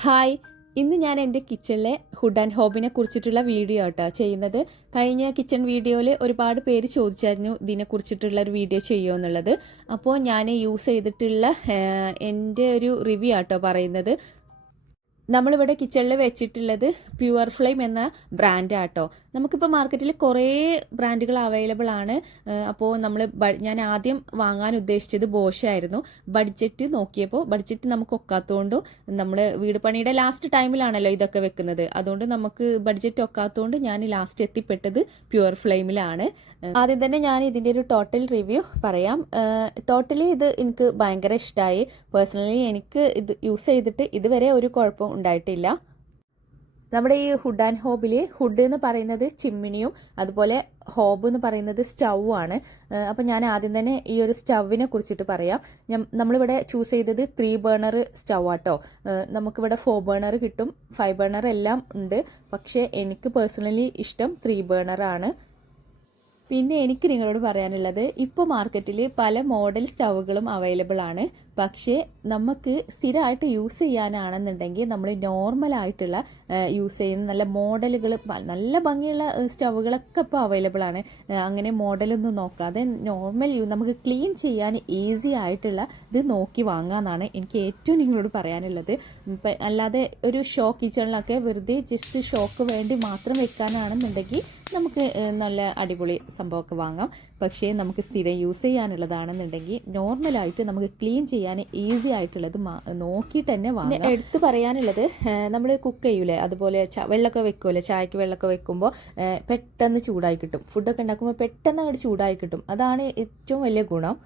Hi, ഇന്ന് ഞാൻ എൻ്റെ കിച്ചണിലെ ഹുഡ് ആൻഡ് ഹോബിനെ കുറിച്ചിട്ടുള്ള വീഡിയോ ആട്ടോ ചെയ്യുന്നത്. കഴിഞ്ഞ കിച്ചൺ വീഡിയോയിൽ ഒരുപാട് പേര് ചോദിച്ചായിരുന്നു ഇതിനെക്കുറിച്ചിട്ടുള്ള ഒരു വീഡിയോ ചെയ്യുമോ എന്നുള്ളത്. അപ്പോൾ ഞാൻ യൂസ് ചെയ്തിട്ടുള്ള എൻ്റെ ഒരു റിവ്യൂ ആട്ടോ പറയുന്നത്. നമ്മളിവിടെ കിച്ചണിൽ വെച്ചിട്ടുള്ളത് പ്യുവർ ഫ്ലെയിം എന്ന ബ്രാൻഡാട്ടോ. നമുക്കിപ്പോൾ മാർക്കറ്റിൽ കുറേ ബ്രാൻഡുകൾ അവൈലബിൾ ആണ്. അപ്പോൾ ഞാൻ ആദ്യം വാങ്ങാൻ ഉദ്ദേശിച്ചത് ബോഷ് ആയിരുന്നു. ബഡ്ജറ്റ് നോക്കിയപ്പോൾ ബഡ്ജറ്റ് നമുക്ക് ഒക്കാത്തതുകൊണ്ടും നമ്മൾ വീട് പണിയുടെ ലാസ്റ്റ് ടൈമിലാണല്ലോ ഇതൊക്കെ വെക്കുന്നത്. അതുകൊണ്ട് നമുക്ക് ബഡ്ജറ്റ് ഒക്കാത്തതുകൊണ്ട് ഞാൻ ലാസ്റ്റ് എത്തിപ്പെട്ടത് പ്യുവർ ഫ്ലെയിമിലാണ്. ആദ്യം തന്നെ ഞാൻ ഇതിൻ്റെ ഒരു ടോട്ടൽ റിവ്യൂ പറയാം. ടോട്ടലി ഇത് എനിക്ക് ഭയങ്കര ഇഷ്ടമായി. പേഴ്സണലി എനിക്ക് ഇത് യൂസ് ചെയ്തിട്ട് ഇതുവരെ ഒരു കുഴപ്പം ഉണ്ടായിട്ടില്ല. നമ്മുടെ ഈ ഹുഡ് ആൻഡ് ഹോബിൽ ഹുഡ് എന്ന് പറയുന്നത് ചിമ്മിനിയും അതുപോലെ ഹോബ് എന്ന് പറയുന്നത് സ്റ്റൗ ആണ്. അപ്പം ഞാൻ ആദ്യം തന്നെ ഈ ഒരു സ്റ്റൗവിനെ കുറിച്ചിട്ട് പറയാം. നമ്മളിവിടെ ചൂസ് ചെയ്തത് 3 ബർണർ സ്റ്റൗ ആട്ടോ. നമുക്കിവിടെ 4 ബർണർ കിട്ടും, 5 ബർണർ എല്ലാം ഉണ്ട്. പക്ഷേ എനിക്ക് പേഴ്സണലി ഇഷ്ടം 3 ബർണർ ആണ്. പിന്നെ എനിക്ക് നിങ്ങളോട് പറയാനുള്ളത്, ഇപ്പോൾ മാർക്കറ്റിൽ പല മോഡൽ സ്റ്റൗകളും അവൈലബിൾ ആണ്. പക്ഷേ നമുക്ക് സ്ഥിരമായിട്ട് യൂസ് ചെയ്യാനാണെന്നുണ്ടെങ്കിൽ നമ്മൾ നോർമലായിട്ടുള്ള യൂസ് ചെയ്യുന്ന നല്ല മോഡലുകൾ, നല്ല ഭംഗിയുള്ള സ്റ്റൗകളൊക്കെ ഇപ്പോൾ അവൈലബിൾ ആണ്. അങ്ങനെ മോഡലൊന്നും നോക്കാതെ നോർമൽ നമുക്ക് ക്ലീൻ ചെയ്യാൻ ഈസി ആയിട്ടുള്ള ഇത് നോക്കി വാങ്ങാമെന്നാണ് എനിക്ക് ഏറ്റവും നിങ്ങളോട് പറയാനുള്ളത്. അല്ലാതെ ഒരു ഷോ കിച്ചണിലൊക്കെ വെറുതെ ജസ്റ്റ് ഷോക്ക് വേണ്ടി മാത്രം വെക്കാനാണെന്നുണ്ടെങ്കിൽ നമുക്ക് നല്ല അടിപൊളി സംഭവമൊക്കെ വാങ്ങാം. പക്ഷേ നമുക്ക് സ്ഥിരം യൂസ് ചെയ്യാനുള്ളതാണെന്നുണ്ടെങ്കിൽ നോർമലായിട്ട് നമുക്ക് ക്ലീൻ ചെയ്യാൻ ഈസി ആയിട്ടുള്ളത് നോക്കിയിട്ട് തന്നെ വാങ്ങാം. എടുത്ത് പറയാനുള്ളത്, നമ്മൾ കുക്ക് ചെയ്യൂലേ, അതുപോലെ വെള്ളമൊക്കെ വെക്കുമല്ലോ, ചായക്ക് വെള്ളമൊക്കെ വെക്കുമ്പോൾ പെട്ടെന്ന് ചൂടായി കിട്ടും. ഫുഡൊക്കെ ഉണ്ടാക്കുമ്പോൾ പെട്ടെന്ന് അങ്ങോട്ട് ചൂടായി കിട്ടും. അതാണ് ഏറ്റവും വലിയ ഗുണം.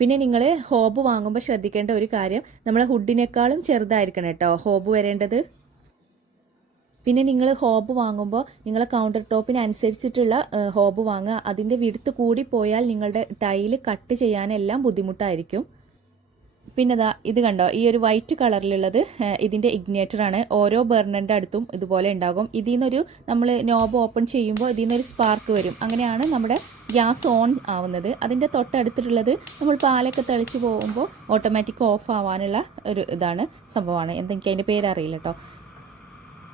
പിന്നെ നിങ്ങൾ ഹോബ് വാങ്ങുമ്പോൾ ശ്രദ്ധിക്കേണ്ട ഒരു കാര്യം, നമ്മളെ ഹുഡിനേക്കാളും ചെറുതായിരിക്കണം കേട്ടോ ഹോബ് വരേണ്ടത്. പിന്നെ നിങ്ങൾ ഹോബ് വാങ്ങുമ്പോൾ നിങ്ങളെ കൗണ്ടർ ടോപ്പിനനുസരിച്ചിട്ടുള്ള ഹോബ് വാങ്ങുക. അതിൻ്റെ വിടുത്ത് കൂടി പോയാൽ നിങ്ങളുടെ ടൈല് കട്ട് ചെയ്യാനെല്ലാം ബുദ്ധിമുട്ടായിരിക്കും. പിന്നെ ഇത് കണ്ടോ, ഈ ഒരു വൈറ്റ് കളറിലുള്ളത് ഇതിൻ്റെ ഇഗ്നേറ്റർ ആണ്. ഓരോ ബർണറിൻ്റെ അടുത്തും ഇതുപോലെ ഉണ്ടാകും. ഇതിൽ നിന്നൊരു നമ്മൾ നോബ് ഓപ്പൺ ചെയ്യുമ്പോൾ ഇതിൽ നിന്നൊരു സ്പാർക്ക് വരും. അങ്ങനെയാണ് നമ്മുടെ ഗ്യാസ് ഓൺ ആവുന്നത്. അതിൻ്റെ തൊട്ടടുത്തിട്ടുള്ളത് നമ്മൾ പാലൊക്കെ തെളിച്ച് പോകുമ്പോൾ ഓട്ടോമാറ്റിക് ഓഫ് ആവാനുള്ള ഒരു സംഭവമാണ്. എന്തെനിക്ക് അതിൻ്റെ പേരറിയില്ല കേട്ടോ.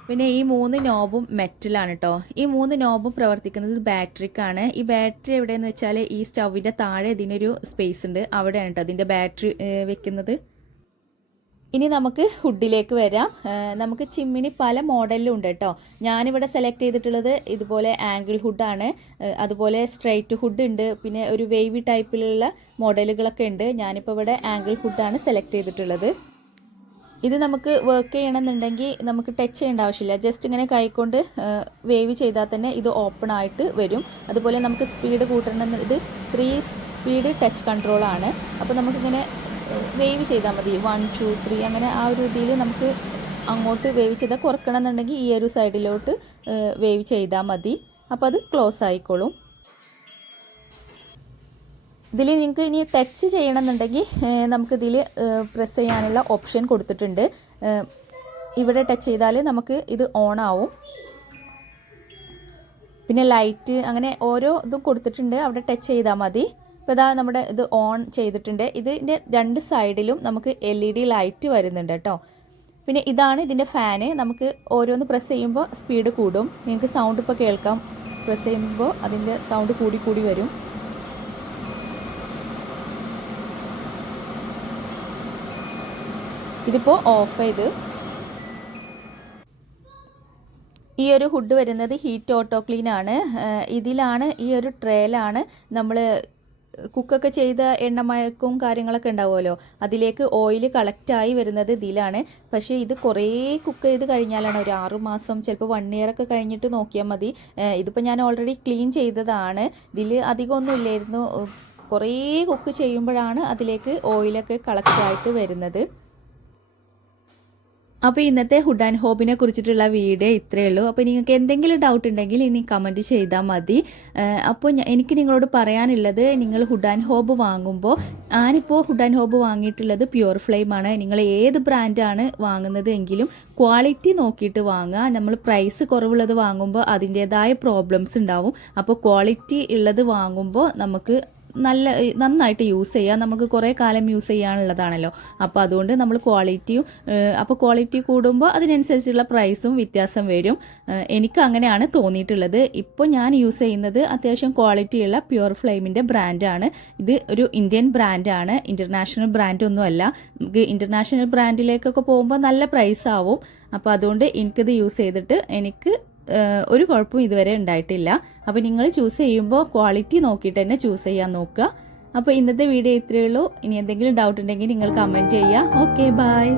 പിന്നെ ഈ 3 നോബും മെറ്റലാണ് കേട്ടോ. ഈ 3 നോബും പ്രവർത്തിക്കുന്നത് ബാറ്ററിക്കാണ്. ഈ ബാറ്ററി എവിടെയെന്ന് വെച്ചാൽ ഈ സ്റ്റൗവിൻ്റെ താഴെ ഇതിനൊരു സ്പേസ് ഉണ്ട്, അവിടെയാണ് കേട്ടോ അതിൻ്റെ ബാറ്ററി വെക്കുന്നത്. ഇനി നമുക്ക് ഹുഡിലേക്ക് വരാം. നമുക്ക് ചിമ്മിനി പല മോഡലിലും ഉണ്ട് കേട്ടോ. ഞാനിവിടെ സെലക്ട് ചെയ്തിട്ടുള്ളത് ഇതുപോലെ ആംഗിൾ ഹുഡാണ്. അതുപോലെ സ്ട്രെയിറ്റ് ഹുഡ് ഉണ്ട്. പിന്നെ ഒരു വേവി ടൈപ്പിലുള്ള മോഡലുകളൊക്കെ ഉണ്ട്. ഞാനിപ്പോൾ ഇവിടെ ആംഗിൾ ഹുഡാണ് സെലക്ട് ചെയ്തിട്ടുള്ളത്. ഇത് നമുക്ക് വർക്ക് ചെയ്യണമെന്നുണ്ടെങ്കിൽ നമുക്ക് ടച്ച് ചെയ്യേണ്ട ആവശ്യമില്ല. ജസ്റ്റ് ഇങ്ങനെ കൈകൊണ്ട് വേവ് ചെയ്താൽ തന്നെ ഇത് ഓപ്പൺ ആയിട്ട് വരും. അതുപോലെ നമുക്ക് സ്പീഡ് കൂട്ടണമെന്ന്, ഇത് 3 സ്പീഡ് ടച്ച് കൺട്രോളാണ്. അപ്പോൾ നമുക്കിങ്ങനെ വേവ് ചെയ്താൽ മതി. 1 2 3 അങ്ങനെ ആ ഒരു രീതിയിൽ നമുക്ക് അങ്ങോട്ട് വേവ് ചെയ്താൽ, കുറക്കണം എന്നുണ്ടെങ്കിൽ ഈ ഒരു സൈഡിലോട്ട് വേവ് ചെയ്താൽ മതി. അപ്പോൾ അത് ക്ലോസ് ആയിക്കോളും. ഇതിൽ നിങ്ങൾക്ക് ഇനി ടച്ച് ചെയ്യണമെന്നുണ്ടെങ്കിൽ നമുക്കിതിൽ പ്രസ് ചെയ്യാനുള്ള ഓപ്ഷൻ കൊടുത്തിട്ടുണ്ട്. ഇവിടെ ടച്ച് ചെയ്താൽ നമുക്ക് ഇത് ഓൺ ആവും. പിന്നെ ലൈറ്റ് അങ്ങനെ ഓരോ ഇതും കൊടുത്തിട്ടുണ്ട്, അവിടെ ടച്ച് ചെയ്താൽ മതി. ഇപ്പോൾ ഇതാ നമ്മുടെ ഇത് ഓൺ ചെയ്തിട്ടുണ്ട്. ഇതിൻ്റെ 2 സൈഡിലും നമുക്ക് LED ലൈറ്റ് വരുന്നുണ്ട് കേട്ടോ. പിന്നെ ഇതാണ് ഇതിൻ്റെ ഫാന്. നമുക്ക് ഓരോന്ന് പ്രസ് ചെയ്യുമ്പോൾ സ്പീഡ് കൂടും. നിങ്ങൾക്ക് സൗണ്ട് ഇപ്പോൾ കേൾക്കാം. പ്രസ് ചെയ്യുമ്പോൾ അതിൻ്റെ സൗണ്ട് കൂടി കൂടി വരും. ഇതിപ്പോൾ ഓഫ് ചെയ്ത്. ഈ ഒരു ഹുഡ് വരുന്നത് ഹീറ്റ് ഓട്ടോ ക്ലീൻ ആണ്. ഇതിലാണ്, ഈ ഒരു ട്രേയിലാണ് നമ്മൾ കുക്കൊക്കെ ചെയ്ത എണ്ണമഴക്കും കാര്യങ്ങളൊക്കെ ഉണ്ടാവുമല്ലോ, അതിലേക്ക് ഓയിൽ കളക്റ്റായി വരുന്നത് ഇതിലാണ്. പക്ഷേ ഇത് കുറേ കുക്ക് ചെയ്ത് കഴിഞ്ഞാലാണ്, ഒരു 6 മാസം ചിലപ്പോൾ 1 ഇയർ ഒക്കെ കഴിഞ്ഞിട്ട് നോക്കിയാൽ മതി. ഇതിപ്പോൾ ഞാൻ ഓൾറെഡി ക്ലീൻ ചെയ്തതാണ്. ഇതിൽ അധികമൊന്നും ഇല്ലായിരുന്നു. കുറേ കുക്ക് ചെയ്യുമ്പോഴാണ് അതിലേക്ക് ഓയിലൊക്കെ കളക്റ്റായിട്ട് വരുന്നത്. അപ്പോൾ ഇന്നത്തെ ഹുഡ് ആൻഡ് ഹോബിനെ കുറിച്ചിട്ടുള്ള വീഡിയോ ഇത്രയേ ഉള്ളൂ. അപ്പോൾ നിങ്ങൾക്ക് എന്തെങ്കിലും ഡൗട്ട് ഉണ്ടെങ്കിൽ ഇനി കമൻറ്റ് ചെയ്താൽ മതി. അപ്പോൾ എനിക്ക് നിങ്ങളോട് പറയാനുള്ളത്, നിങ്ങൾ ഹുഡ് ആൻഡ് ഹോബ് വാങ്ങുമ്പോൾ, ഞാനിപ്പോൾ ഹുഡ് ആൻഡ് ഹോബ് വാങ്ങിയിട്ടുള്ളത് പ്യുവർ ഫ്ലെയിം ആണ്. നിങ്ങൾ ഏത് ബ്രാൻഡാണ് വാങ്ങുന്നത് എങ്കിലും ക്വാളിറ്റി നോക്കിയിട്ട് വാങ്ങുക. നമ്മൾ പ്രൈസ് കുറവുള്ളത് വാങ്ങുമ്പോൾ അതിൻ്റേതായ പ്രോബ്ലംസ് ഉണ്ടാവും. അപ്പോൾ ക്വാളിറ്റി ഉള്ളത് വാങ്ങുമ്പോൾ നമുക്ക് നന്നായിട്ട് യൂസ് ചെയ്യാം. നമുക്ക് കുറേ കാലം യൂസ് ചെയ്യാനുള്ളതാണല്ലോ. അപ്പോൾ അതുകൊണ്ട് നമ്മൾ ക്വാളിറ്റി കൂടുമ്പോൾ അതിനനുസരിച്ചുള്ള പ്രൈസും വ്യത്യാസം വരും. എനിക്ക് അങ്ങനെയാണ് തോന്നിയിട്ടുള്ളത്. ഇപ്പോൾ ഞാൻ യൂസ് ചെയ്യുന്നത് അത്യാവശ്യം ക്വാളിറ്റിയുള്ള പ്യുർ ഫ്ലെയിമിൻ്റെ ബ്രാൻഡാണ്. ഇത് ഒരു ഇന്ത്യൻ ബ്രാൻഡാണ്, ഇൻ്റർനാഷണൽ ബ്രാൻഡൊന്നുമല്ല. നമുക്ക് ഇൻ്റർനാഷണൽ ബ്രാൻഡിലേക്കൊക്കെ പോകുമ്പോൾ നല്ല പ്രൈസ് ആവും. അപ്പോൾ അതുകൊണ്ട് എനിക്കിത് യൂസ് ചെയ്തിട്ട് എനിക്ക് ഒരു കുഴപ്പവും ഇതുവരെ ഉണ്ടായിട്ടില്ല. അപ്പോൾ നിങ്ങൾ ചൂസ് ചെയ്യുമ്പോൾ ക്വാളിറ്റി നോക്കിയിട്ട് തന്നെ ചൂസ് ചെയ്യാൻ നോക്കുക. അപ്പോൾ ഇന്നത്തെ വീഡിയോ ഇത്രയേ ഉള്ളൂ. ഇനി എന്തെങ്കിലും ഡൗട്ട് ഉണ്ടെങ്കിൽ നിങ്ങൾ കമൻറ്റ് ചെയ്യുക. Okay, by.